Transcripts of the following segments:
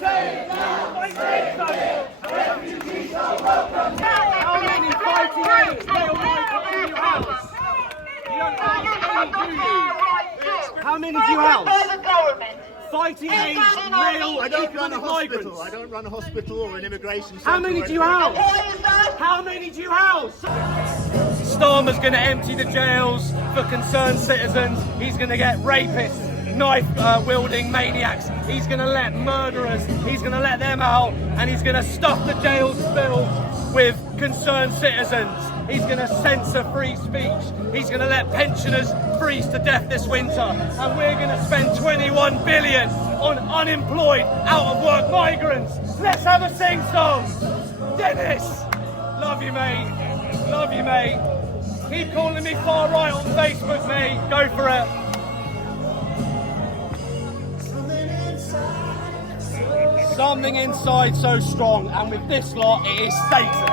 Say no! Say no! Refugees are welcome! How many fighting AIDS male migrants do you house? You don't house any, do you? How many do you house? Fighting AIDS male economic migrants. I don't run a hospital or an immigration centre. How many do you house? How many do you house? Starmer's going to empty the jails for concerned citizens. He's going to get rapists, knife-wielding maniacs. He's going to let murderers, he's going to let them out, and he's going to stuff the jails filled with concerned citizens. He's going to censor free speech. He's going to let pensioners freeze to death this winter. And we're going to spend 21 billion on unemployed, out-of-work migrants. Let's have a sing-song. Dennis! Love you, mate. Love you, mate. Keep calling me far right on Facebook, mate. Go for it. Something inside so strong, and with this lot, it is Satan.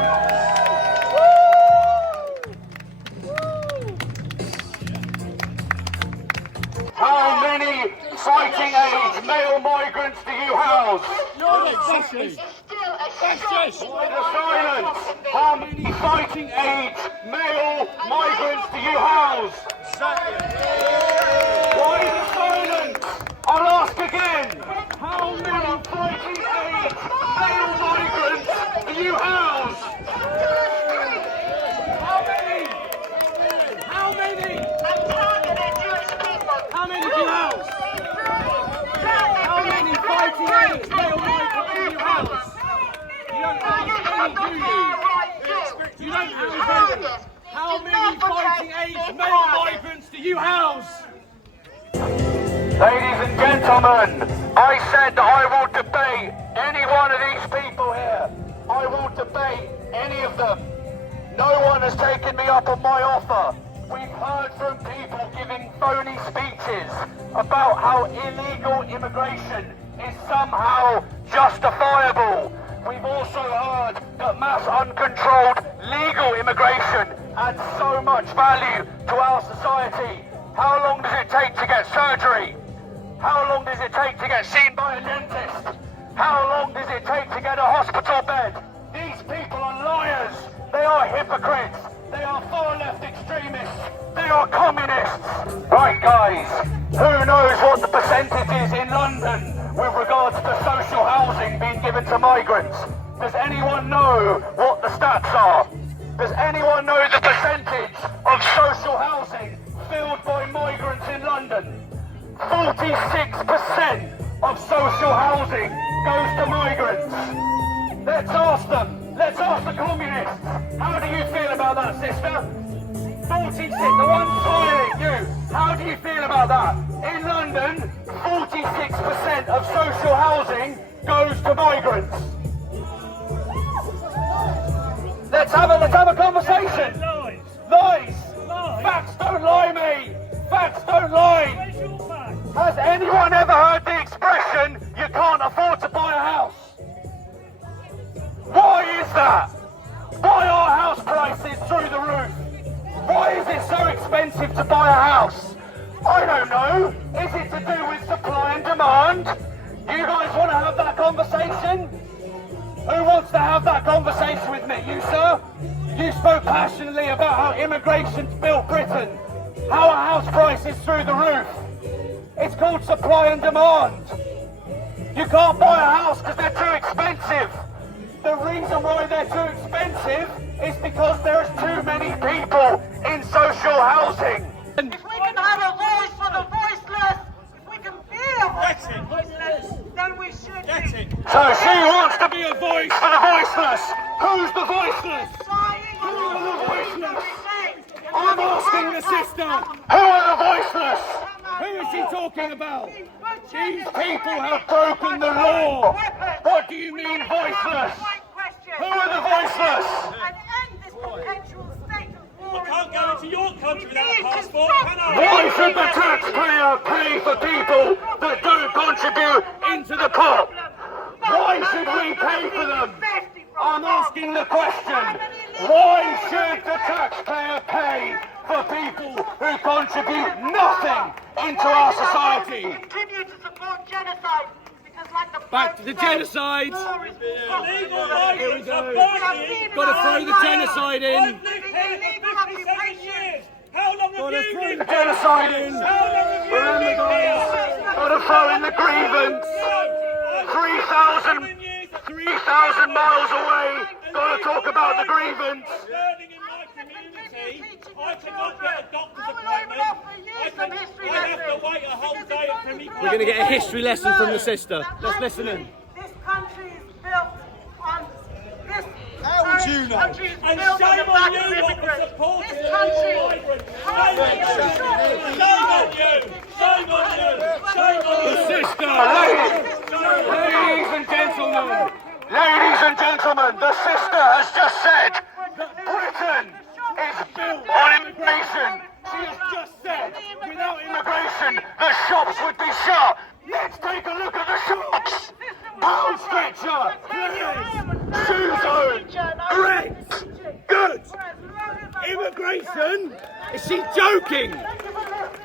How many fighting age male migrants do you house? You're a fascist! Fascist! Why the silence? How many fighting age male migrants do you house? Why the silence? I'll ask again. How many fighting age male migrants do you house? How many? How many? How many do you house? How many fighting age male migrants do you house? You don't house any, do you? You don't house any. How many fighting age male migrants do you house? Ladies and gentlemen, I said that I will debate any one of these people here. I will debate any of them. No one has taken me up on my offer. We've heard from people giving phony speeches about how illegal immigration is somehow justifiable. We've also heard that mass uncontrolled legal immigration adds so much value to our society. How long does it take to get surgery? How long does it take to get seen by a dentist? How long does it take to get a hospital bed? These people are liars. They are hypocrites. They are far-left extremists. They are communists. Right, guys, who knows what the percentage is in London with regards to social housing being given to migrants? Does anyone know what the stats are? Does anyone know the percentage of social housing filled by migrants in London? 46% of social housing goes to migrants. Let's ask them. Let's ask the communists. How do you feel about that, sister? 46, the one smiling, you. How do you feel about that? In London, 46% of social housing goes to migrants. Let's have a conversation. Lies. Lies. Lies. Facts don't lie, mate. Facts don't lie. Where's your fact? Has anyone ever heard the expression, you can't afford to buy a house? Why is that? Why are house prices through the roof? Why is it so expensive to buy a house? I don't know. Is it to do with supply and demand? You guys want to have that conversation? Who wants to have that conversation with me? You, sir? You spoke passionately about how immigration's built Britain. How are house prices through the roof? It's called supply and demand. You can't buy a house because they're too expensive. The reason why they're too expensive is because there's too many people in social housing. If we can have a voice for the voiceless, if we can be a voice for the voiceless, then we should be. So she wants to be a voice for the voiceless. Who's the voiceless? Who are the voiceless? I'm asking the sister. Who are the voiceless? Who is she talking about? These people have broken the law. What do you mean voiceless? Who are the voiceless? And end this perpetual state of war. I can't go into your country without a passport, can I? Why should the taxpayer pay for people that don't contribute into the pot? Why should we pay for them? I'm asking the question. Why should the taxpayer pay for people who contribute nothing into our society? Continue to support genocide because, like the Back to the genocide. Illegal migrants are Got to throw the genocide in. I've lived here for 57 years. How long have you Throw lived the here? genocide in. How long have you lived here? Got to throw in the grievance. 3,000 miles away. Got to talk about the grievance. Learning in my community, I cannot get a doctor's appointment. I have to wait a whole day for me. We're going to get a history lesson from the sister. Let's listen in. This country is built on this. How would you know? Country is And built on the shame on backs you of lot for immigrants. supporting This illegal country. migrants. Shame on you. Shame on you. Shame on you. Shame on you. Sister, ladies and gentlemen, the sister has just said that Britain is built on immigration. She has just said without immigration, the shops would be shut. Let's take a look at the shops. Pound stretcher, shoe zone, rent, goods, immigration. Is she joking?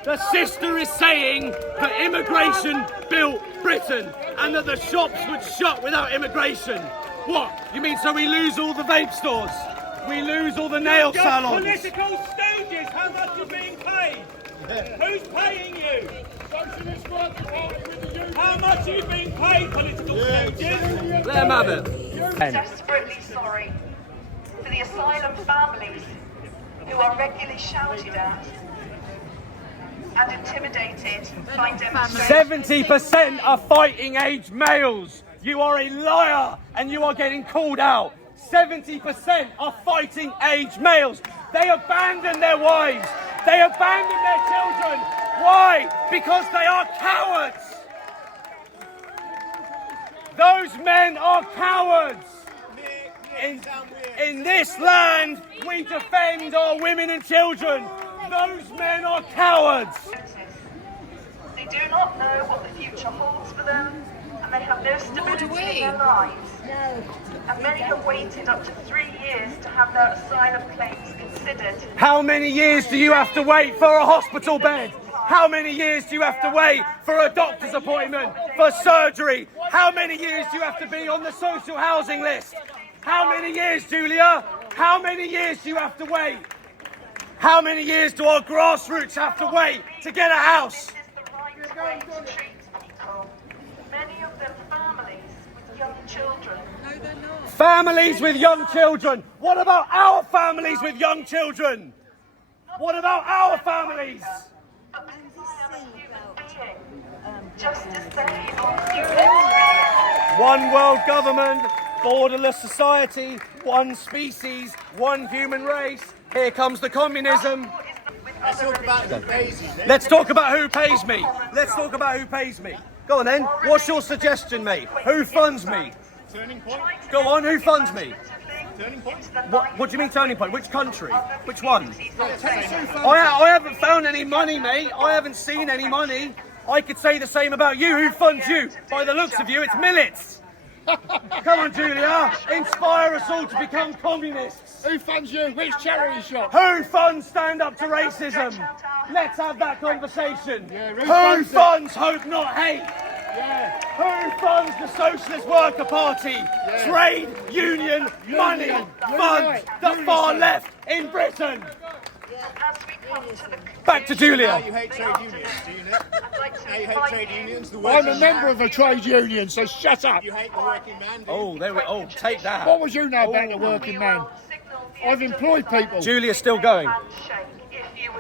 The sister is saying that immigration built Britain and that the shops would shut without immigration. What? You mean so we lose all the vape stores? We lose all the nail Just salons? political stooges, how much you're being paid? Who's paying you? How much are you being paid, political stooges? Let them have it. Desperately sorry for the asylum families who are regularly shouted at and intimidated by demonstrations. 70% are fighting age males. You are a liar and you are getting called out. 70% are fighting age males. They abandon their wives. They abandon their children. Why? Because they are cowards. Those men are cowards. In this land, we defend our women and children. Those men are cowards. They do not know what the future holds for them, and they have no stability in their lives. And many have waited up to 3 years to have their asylum claims considered. How many years do you have to wait for a hospital bed? How many years do you have to wait for a doctor's appointment, for surgery? How many years do you have to be on the social housing list? How many years, Julia? How many years do you have to wait? How many years do our grassroots have to wait to get a house? This is the right way to treat people. Many of them families with young children. Families with young children. What about our families with young children? What about our families? But because I am a human being, just as they are human beings. One world government, borderless society, one species, one human race. Here comes the communism. Let's talk about who pays you. Let's talk about who pays me. Let's talk about who pays me. Go on then. What's your suggestion, mate? Who funds me? Turning point. Go on, who funds me? Turning point. What do you mean turning point? Which country? Which one? I haven't found any money, mate. I haven't seen any money. I could say the same about you. Who funds you? By the looks of you, it's millets. Come on, Julia. Inspire us all to become communists. Who funds you? Which charity shop? Who funds Stand Up to Racism? Let's have that conversation. Yeah, who funds Hope Not Hate? Yeah. Who funds the Socialist Worker Party? Trade union money funds the far left in Britain. As we come to the Back to Julia. Now you hate trade unions, do you, Nick? I'd like to Now you hate invite trade you unions? The I'm working a member of a trade union, so shut up. You hate the working man, do you? Oh, there we. Oh, take that. What would you know about the working man? I've employed people. Julia's still going.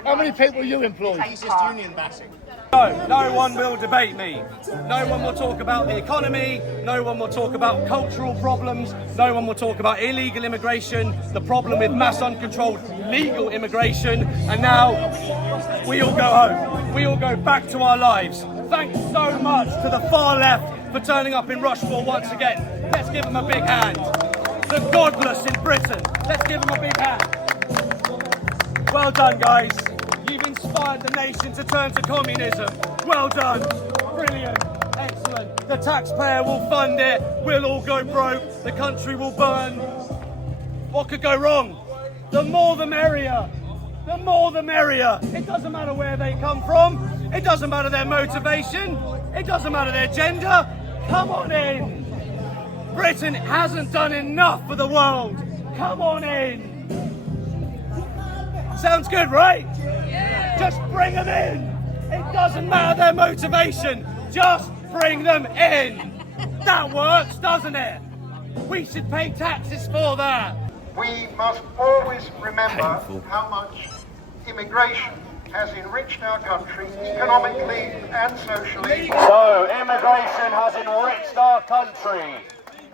How many people you employ? Racist union bashing. No one will debate me. No one will talk about the economy. No one will talk about cultural problems. No one will talk about illegal immigration, the problem with mass uncontrolled legal immigration. And now we all go home. We all go back to our lives. Thanks so much to the far left for turning up in Rushmore once again. Let's give them a big hand. The godless in Britain. Let's give them a big hand. Well done, guys. You've inspired the nation to turn to communism. Well done. Brilliant. Excellent. The taxpayer will fund it. We'll all go broke. The country will burn. What could go wrong? The more the merrier. The more the merrier. It doesn't matter where they come from. It doesn't matter their motivation. It doesn't matter their gender. Come on in. Britain hasn't done enough for the world. Come on in. Sounds good, right? Yeah. Just bring them in. It doesn't matter their motivation. Just bring them in. That works, doesn't it? We should pay taxes for that. We must always remember how much immigration has enriched our country economically and socially. So, immigration has enriched our country.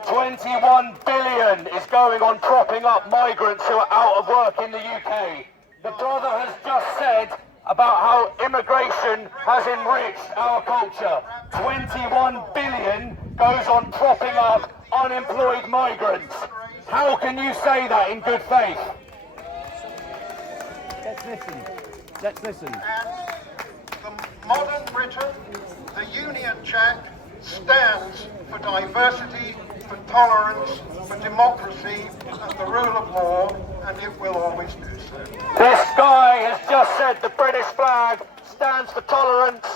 21 billion is going on propping up migrants who are out of work in the UK. The brother has just said about how immigration has enriched our culture. 21 billion goes on propping up unemployed migrants. How can you say that in good faith? Let's listen. Let's listen. And the modern Britain, the Union Jack, stands for diversity, for tolerance, for democracy and the rule of law, and it will always do so. This guy has just said the British flag stands for tolerance,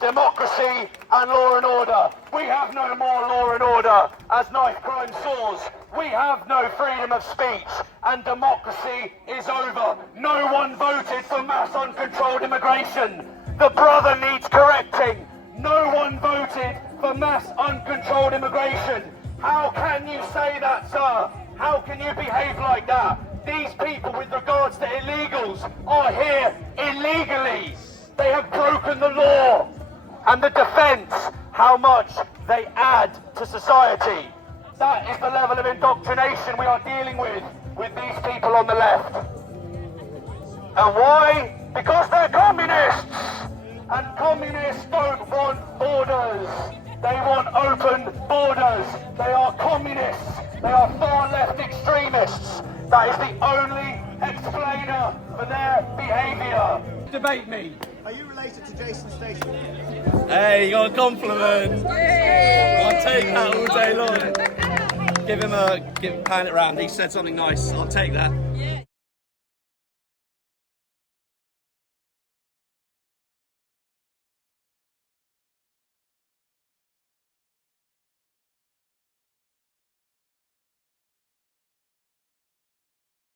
democracy and law and order. We have no more law and order as knife crime soars. We have no freedom of speech and democracy is over. No one voted for mass uncontrolled immigration. The brother needs correcting. No one voted for mass uncontrolled immigration. How can you say that, sir? How can you behave like that? These people, with regards to illegals, are here illegally. They have broken the law. And the defence, how much they add to society. That is the level of indoctrination we are dealing with these people on the left. And why? Because they're communists. And communists don't want borders. They want open borders. They are communists. They are far left extremists. That is the only explainer for their behaviour. Debate me. Are you related to Jason Station? Hey, you got a compliment. I'll take that all day long. Give him pan it round. He said something nice. I'll take that.